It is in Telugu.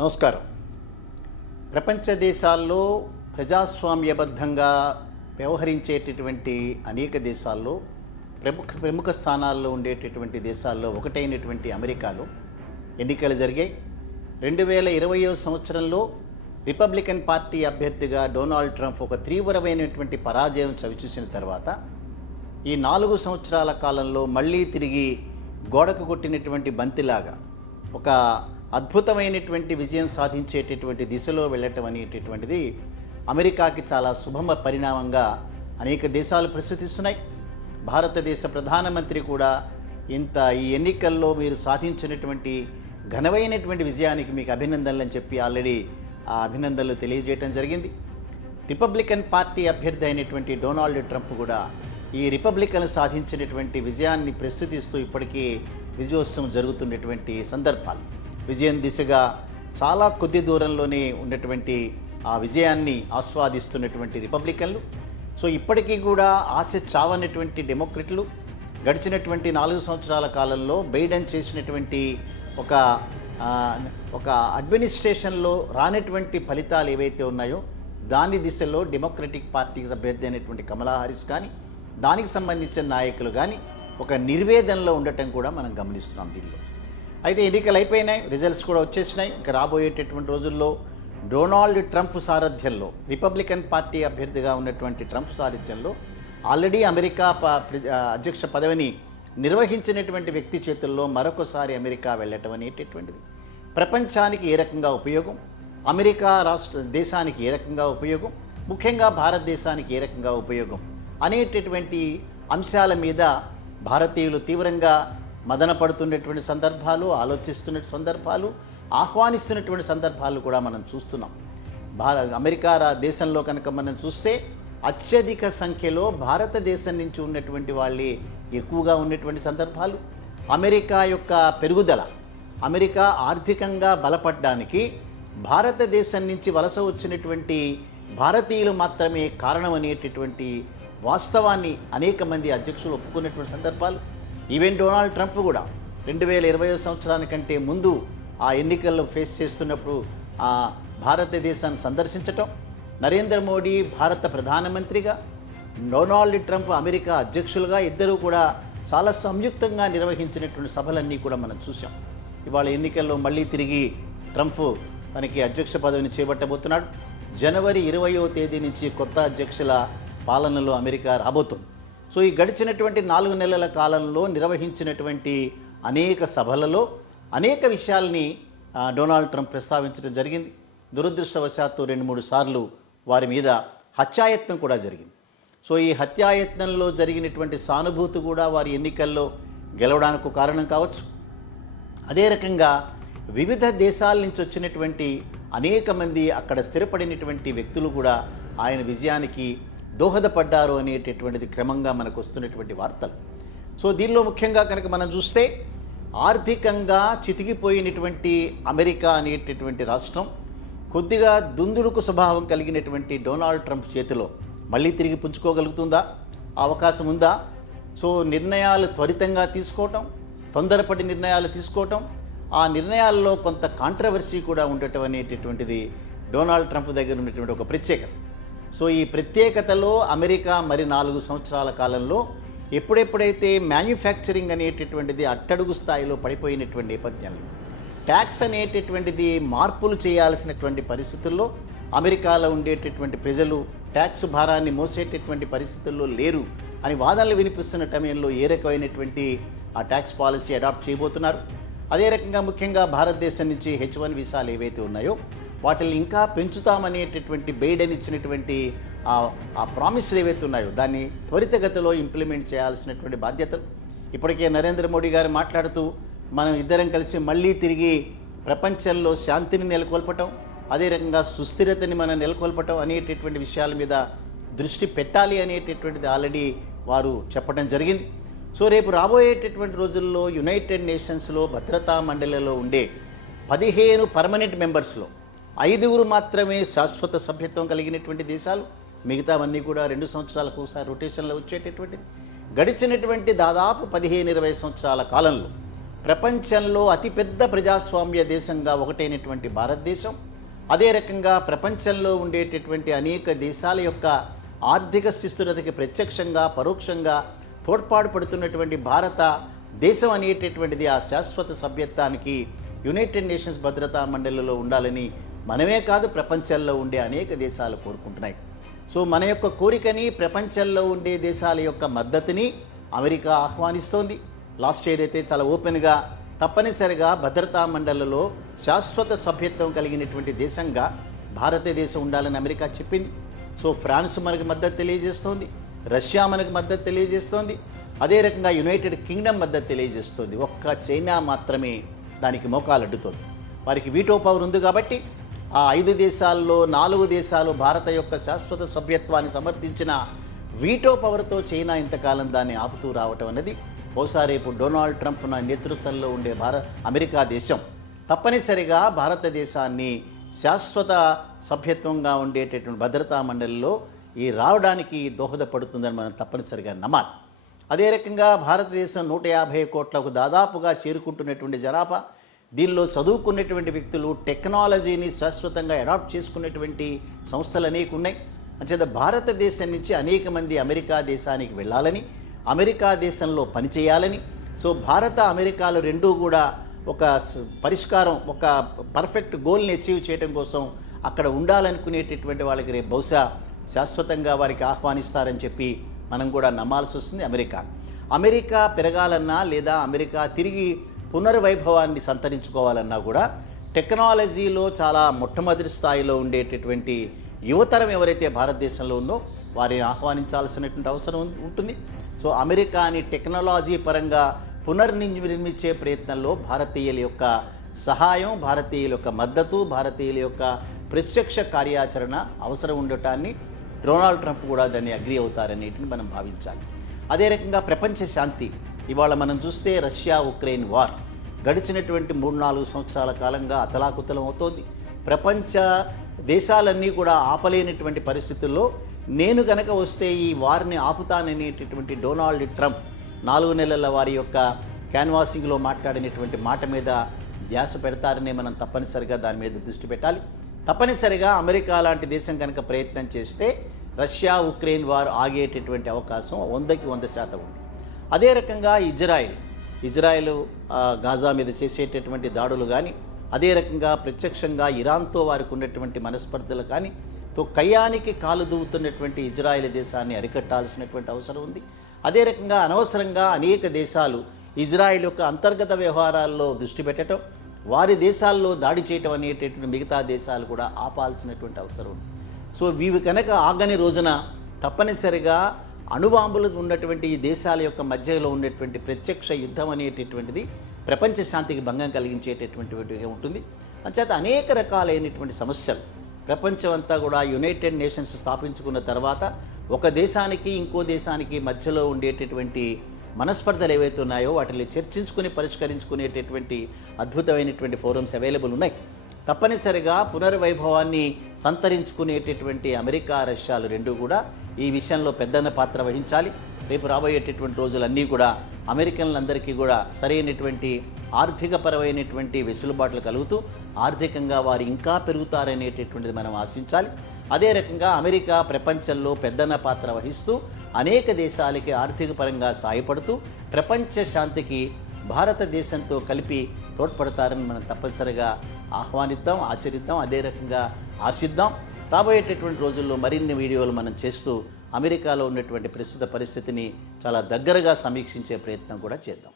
నమస్కారం. ప్రపంచ దేశాల్లో ప్రజాస్వామ్యబద్ధంగా వ్యవహరించేటటువంటి అనేక దేశాల్లో ప్రముఖ స్థానాల్లో ఉండేటటువంటి దేశాల్లో ఒకటైనటువంటి అమెరికాలో ఎన్నికలు జరిగాయి. 2020 సంవత్సరంలో రిపబ్లికన్ పార్టీ అభ్యర్థిగా డొనాల్డ్ ట్రంప్ ఒక తీవ్రమైనటువంటి పరాజయం చవిచూసిన తర్వాత ఈ 4 సంవత్సరాల కాలంలో మళ్ళీ తిరిగి గోడకు కొట్టినటువంటి బంతిలాగా ఒక అద్భుతమైనటువంటి విజయం సాధించేటటువంటి దిశలో వెళ్ళటం అనేటటువంటిది అమెరికాకి చాలా శుభమ పరిణామంగా అనేక దేశాలు ప్రస్తుతిస్తున్నాయి. భారతదేశ ప్రధానమంత్రి కూడా ఈ ఎన్నికల్లో మీరు సాధించినటువంటి ఘనమైనటువంటి విజయానికి మీకు అభినందనలు అని చెప్పి ఆల్రెడీ ఆ అభినందనలు తెలియజేయడం జరిగింది. రిపబ్లికన్ పార్టీ అభ్యర్థి అయినటువంటి డొనాల్డ్ ట్రంప్ కూడా ఈ రిపబ్లికన్ సాధించినటువంటి విజయాన్ని ప్రస్తుతిస్తూ ఇప్పటికీ విజయోత్సవం జరుగుతున్నటువంటి సందర్భాలు, విజయం దిశగా చాలా కొద్ది దూరంలోనే ఉన్నటువంటి ఆ విజయాన్ని ఆస్వాదిస్తున్నటువంటి రిపబ్లికన్లు, సో ఇప్పటికీ కూడా ఆశ చావనటువంటి డెమోక్రట్లు గడిచినటువంటి 4 సంవత్సరాల కాలంలో బైడెన్ చేసినటువంటి ఒక అడ్మినిస్ట్రేషన్లో రానటువంటి ఫలితాలు ఏవైతే ఉన్నాయో దాని దిశలో డెమోక్రటిక్ పార్టీకి అభ్యర్థి అయినటువంటి కమలా హారిస్ కానీ దానికి సంబంధించిన నాయకులు కానీ ఒక నిర్వేదనలో ఉండటం కూడా మనం గమనిస్తున్నాం. దీనిలో అయితే ఎన్నికలు అయిపోయినాయి, రిజల్ట్స్ కూడా వచ్చేసినాయి. ఇంకా రాబోయేటటువంటి రోజుల్లో డొనాల్డ్ ట్రంప్ సారథ్యంలో రిపబ్లికన్ పార్టీ అభ్యర్థిగా ఉన్నటువంటి ట్రంప్ సారథ్యంలో ఆల్రెడీ అమెరికా అధ్యక్ష పదవిని నిర్వహించినటువంటి వ్యక్తి చేతుల్లో మరొకసారి అమెరికా వెళ్ళటం అనేటటువంటిది ప్రపంచానికి ఏ రకంగా ఉపయోగం, అమెరికా దేశానికి ఏ రకంగా ఉపయోగం, ముఖ్యంగా భారతదేశానికి ఏ రకంగా ఉపయోగం అనేటటువంటి అంశాల మీద భారతీయులు తీవ్రంగా మదన పడుతున్నటువంటి సందర్భాలు, ఆలోచిస్తున్న సందర్భాలు, ఆహ్వానిస్తున్నటువంటి సందర్భాలు కూడా మనం చూస్తున్నాం. అమెరికా దేశంలో కనుక మనం చూస్తే అత్యధిక సంఖ్యలో భారతదేశం నుంచి ఉన్నటువంటి వాళ్ళే ఎక్కువగా ఉన్నటువంటి సందర్భాలు. అమెరికా యొక్క పెరుగుదల, అమెరికా ఆర్థికంగా బలపడడానికి భారతదేశం నుంచి వలస వచ్చినటువంటి భారతీయులు మాత్రమే కారణం అనేటటువంటి వాస్తవాన్ని అనేక మంది అధ్యక్షులు ఒప్పుకున్నటువంటి సందర్భాలు. ఈవెన్ డొనాల్డ్ ట్రంప్ కూడా 2020 సంవత్సరానికంటే ముందు ఆ ఎన్నికల్లో ఫేస్ చేస్తున్నప్పుడు ఆ భారతదేశాన్ని సందర్శించటం, నరేంద్ర మోడీ భారత ప్రధానమంత్రిగా, డొనాల్డ్ ట్రంప్ అమెరికా అధ్యక్షులుగా ఇద్దరూ కూడా చాలా సంయుక్తంగా నిర్వహించినటువంటి సభలన్నీ కూడా మనం చూసాం. ఇవాళ ఎన్నికల్లో మళ్ళీ తిరిగి ట్రంప్ తనకి అధ్యక్ష పదవిని చేపట్టబోతున్నాడు. జనవరి 20వ తేదీ నుంచి కొత్త అధ్యక్షుల పాలనలో అమెరికా రాబోతుంది. సో ఈ గడిచినటువంటి 4 నెలల కాలంలో నిర్వహించినటువంటి అనేక సభలలో అనేక విషయాల్ని డొనాల్డ్ ట్రంప్ ప్రస్తావించడం జరిగింది. దురదృష్టవశాత్తు 2-3 సార్లు వారి మీద హత్యాయత్నం కూడా జరిగింది. సో ఈ హత్యాయత్నంలో జరిగినటువంటి సానుభూతి కూడా వారి ఎన్నికల్లో గెలవడానికి కారణం కావచ్చు. అదే రకంగా వివిధ దేశాల నుంచి వచ్చినటువంటి అనేక మంది అక్కడ స్థిరపడినటువంటి వ్యక్తులు కూడా ఆయన విజయానికి దోహదపడ్డారు అనేటటువంటిది క్రమంగా మనకు వస్తున్నటువంటి వార్తలు. సో దీనిలో ముఖ్యంగా కనుక మనం చూస్తే ఆర్థికంగా చితికిపోయినటువంటి అమెరికా అనేటటువంటి రాష్ట్రం కొద్దిగా దుందుడుకు స్వభావం కలిగినటువంటి డొనాల్డ్ ట్రంప్ చేతిలో మళ్ళీ తిరిగి పుంజుకోగలుగుతుందా, అవకాశం ఉందా? సో నిర్ణయాలు త్వరితంగా తీసుకోవటం, తొందరపడి నిర్ణయాలు తీసుకోవటం, ఆ నిర్ణయాల్లో కొంత కాంట్రవర్సీ కూడా ఉండటం అనేటటువంటిది డొనాల్డ్ ట్రంప్ దగ్గర ఉన్నటువంటి ఒక ప్రత్యేకత. సో ఈ ప్రత్యేకతలో అమెరికా మరి 4 సంవత్సరాల కాలంలో ఎప్పుడెప్పుడైతే మ్యానుఫ్యాక్చరింగ్ అనేటటువంటిది అట్టడుగు స్థాయిలో పడిపోయినటువంటి నేపథ్యంలో ట్యాక్స్ అనేటటువంటిది మార్పులు చేయాల్సినటువంటి పరిస్థితుల్లో అమెరికాలో ఉండేటటువంటి ప్రజలు ట్యాక్స్ భారాన్ని మోసేటటువంటి పరిస్థితుల్లో లేరు అని వాదనలు వినిపిస్తున్న సమయంలో ఏ రకమైనటువంటి ఆ ట్యాక్స్ పాలసీ అడాప్ట్ చేయబోతున్నారు. అదే రకంగా ముఖ్యంగా భారతదేశం నుంచి H1 వీసాలు ఏవైతే ఉన్నాయో వాటిని ఇంకా పెంచుతామనేటటువంటి బైడెన్ ఇచ్చినటువంటి ఆ ప్రామిస్లు ఏవైతే ఉన్నాయో దాన్ని త్వరితగతిలో ఇంప్లిమెంట్ చేయాల్సినటువంటి బాధ్యతలు. ఇప్పటికే నరేంద్ర మోడీ గారు మాట్లాడుతూ మనం ఇద్దరం కలిసి మళ్ళీ తిరిగి ప్రపంచంలో శాంతిని నెలకొల్పటం, అదే రకంగా సుస్థిరతని మనం నెలకొల్పటం అనేటటువంటి విషయాల మీద దృష్టి పెట్టాలి అనేటటువంటిది ఆల్రెడీ వారు చెప్పడం జరిగింది. సో రేపు రాబోయేటటువంటి రోజుల్లో యునైటెడ్ నేషన్స్లో భద్రతా మండలిలో ఉండే 15 పర్మనెంట్ మెంబర్స్లో 5 మాత్రమే శాశ్వత సభ్యత్వం కలిగినటువంటి దేశాలు, మిగతావన్నీ కూడా 2 సంవత్సరాలకు ఒకసారి రొటేషన్లో వచ్చేటటువంటిది. గడిచినటువంటి దాదాపు 15-20 సంవత్సరాల కాలంలో ప్రపంచంలో అతిపెద్ద ప్రజాస్వామ్య దేశంగా ఒకటైనటువంటి భారతదేశం, అదే రకంగా ప్రపంచంలో ఉండేటటువంటి అనేక దేశాల యొక్క ఆర్థిక స్థితిగతులకి ప్రత్యక్షంగా పరోక్షంగా తోడ్పాటు పడుతున్నటువంటి భారత దేశం అనేటటువంటిది ఆ శాశ్వత సభ్యత్వానికి యునైటెడ్ నేషన్స్ భద్రతా మండలిలో ఉండాలని మనమే కాదు ప్రపంచంలో ఉండే అనేక దేశాలు కోరుకుంటున్నాయి. సో మన యొక్క కోరికని, ప్రపంచంలో ఉండే దేశాల యొక్క మద్దతుని అమెరికా ఆహ్వానిస్తోంది. లాస్ట్ ఇయర్ అయితే చాలా ఓపెన్గా తప్పనిసరిగా భద్రతా మండలిలో శాశ్వత సభ్యత్వం కలిగినటువంటి దేశంగా భారతదేశం ఉండాలని అమెరికా చెప్పింది. సో ఫ్రాన్స్ మనకు మద్దతు తెలియజేస్తోంది, రష్యా మనకు మద్దతు తెలియజేస్తోంది, అదే రకంగా యునైటెడ్ కింగ్డమ్ మద్దతు తెలియజేస్తోంది. ఒక్క చైనా మాత్రమే దానికి మోకాలడ్డుతోంది. వారికి వీటో పవర్ ఉంది కాబట్టి ఆ 5 దేశాల్లో 4 దేశాలు భారత యొక్క శాశ్వత సభ్యత్వాన్ని సమర్థించిన వీటో పవర్తో చైనా ఇంతకాలం దాన్ని ఆపుతూ రావటం అనేది బహుశా రేపు డొనాల్డ్ ట్రంప్ నేతృత్వంలో ఉండే అమెరికా దేశం తప్పనిసరిగా భారతదేశాన్ని శాశ్వత సభ్యత్వంగా ఉండేటటువంటి భద్రతా మండలిలో రావడానికి దోహదపడుతుందని మనం తప్పనిసరిగా నమ్మాలి. అదే రకంగా భారతదేశం 150 కోట్లకు దాదాపుగా చేరుకుంటున్నటువంటి జనాభా, దీనిలో చదువుకున్నటువంటి వ్యక్తులు, టెక్నాలజీని శాశ్వతంగా అడాప్ట్ చేసుకున్నటువంటి సంస్థలు అనేక ఉన్నాయి. అంచేత భారతదేశం నుంచి అనేక మంది అమెరికా దేశానికి వెళ్ళాలని, అమెరికా దేశంలో పనిచేయాలని, సో భారత అమెరికాలు రెండూ కూడా ఒక పరిష్కారం, ఒక పర్ఫెక్ట్ గోల్ని అచీవ్ చేయడం కోసం అక్కడ ఉండాలనుకునేటటువంటి వాళ్ళకి రేపు బహుశా శాశ్వతంగా వారికి ఆహ్వానిస్తారని చెప్పి మనం కూడా నమ్మాల్సి వస్తుంది. అమెరికా పెరగాలన్నా లేదా అమెరికా తిరిగి పునర్వైభవాన్ని సంతరించుకోవాలన్నా కూడా టెక్నాలజీలో చాలా మొట్టమొదటి స్థాయిలో ఉండేటటువంటి యువతరం ఎవరైతే భారతదేశంలో ఉందో వారిని ఆహ్వానించాల్సినటువంటి అవసరం ఉంటుంది. సో అమెరికాని టెక్నాలజీ పరంగా పునర్నిర్మించే ప్రయత్నంలో భారతీయుల యొక్క సహాయం, భారతీయుల యొక్క మద్దతు, భారతీయుల యొక్క ప్రత్యక్ష కార్యాచరణ అవసరం ఉండటాన్ని డొనాల్డ్ ట్రంప్ కూడా దాన్ని అగ్రి అవుతారనేటిని మనం భావించాలి. అదే రకంగా ప్రపంచ శాంతి ఇవాళ మనం చూస్తే రష్యా ఉక్రెయిన్ వార్ గడిచినటువంటి 3-4 సంవత్సరాల కాలంగా అతలాకుతలం అవుతోంది. ప్రపంచ దేశాలన్నీ కూడా ఆపలేనటువంటి పరిస్థితుల్లో నేను గనక వస్తే ఈ వారిని ఆపుతాననేటటువంటి డొనాల్డ్ ట్రంప్ 4 నెలల వారి యొక్క క్యాన్వాసింగ్లో మాట్లాడినటువంటి మాట మీద ధ్యాస పెడతారని మనం తప్పనిసరిగా దాని మీద దృష్టి పెట్టాలి. తప్పనిసరిగా అమెరికా లాంటి దేశం కనుక ప్రయత్నం చేస్తే రష్యా ఉక్రెయిన్ వార్ ఆగేటటువంటి అవకాశం 100కి 100% ఉంది. అదే రకంగా ఇజ్రాయెల్ గాజా మీద చేసేటటువంటి దాడులు కానీ, అదే రకంగా ప్రత్యక్షంగా ఇరాన్తో వారికి ఉన్నటువంటి మనస్పర్ధలు కానీ కయ్యానికి కాలు దూవుతున్నటువంటి ఇజ్రాయెల్ దేశాన్ని అరికట్టాల్సినటువంటి అవసరం ఉంది. అదే రకంగా అనవసరంగా అనేక దేశాలు ఇజ్రాయెల్ యొక్క అంతర్గత వ్యవహారాల్లో దృష్టి పెట్టడం, వారి దేశాల్లో దాడి చేయటం అనేటటువంటి మిగతా దేశాలు కూడా ఆపాల్సినటువంటి అవసరం ఉంది. సో వీవి కనుక ఆగని రోజున తప్పనిసరిగా అణుబాంబులు ఉన్నటువంటి ఈ దేశాల యొక్క మధ్యలో ఉన్నటువంటి ప్రత్యక్ష యుద్ధం అనేటటువంటిది ప్రపంచ శాంతికి భంగం కలిగించేటటువంటిగా ఉంటుంది. అంచేత అనేక రకాలైనటువంటి సమస్యలు ప్రపంచం అంతా కూడా యునైటెడ్ నేషన్స్ స్థాపించుకున్న తర్వాత ఒక దేశానికి ఇంకో దేశానికి మధ్యలో ఉండేటటువంటి మనస్పర్ధలు ఏవైతే ఉన్నాయో వాటిని చర్చించుకుని పరిష్కరించుకునేటటువంటి అద్భుతమైనటువంటి ఫోరమ్స్ అవైలబుల్ ఉన్నాయి. తప్పనిసరిగా పునర్వైభవాన్ని సంతరించుకునేటటువంటి అమెరికా రష్యాలు రెండూ కూడా ఈ విషయంలో పెద్దన్న పాత్ర వహించాలి. రేపు రాబోయేటటువంటి రోజులన్నీ కూడా అమెరికన్లందరికీ కూడా సరైనటువంటి ఆర్థికపరమైనటువంటి వెసులుబాట్లు కలుగుతూ ఆర్థికంగా వారు ఇంకా పెరుగుతారనేటటువంటిది మనం ఆశించాలి. అదే రకంగా అమెరికా ప్రపంచంలో పెద్దన్న పాత్ర వహిస్తూ అనేక దేశాలకి ఆర్థిక పరంగా సాయపడుతూ ప్రపంచ శాంతికి భారతదేశంతో కలిపి తోడ్పడతారని మనం తప్పనిసరిగా ఆహ్వానిద్దాం, ఆచరిద్దాం, అదే రకంగా ఆశిద్దాం. రాబోయేటటువంటి రోజుల్లో మరిన్ని వీడియోలు మనం చేస్తూ అమెరికాలో ఉన్నటువంటి ప్రస్తుత పరిస్థితిని చాలా దగ్గరగా సమీక్షించే ప్రయత్నం కూడా చేద్దాం.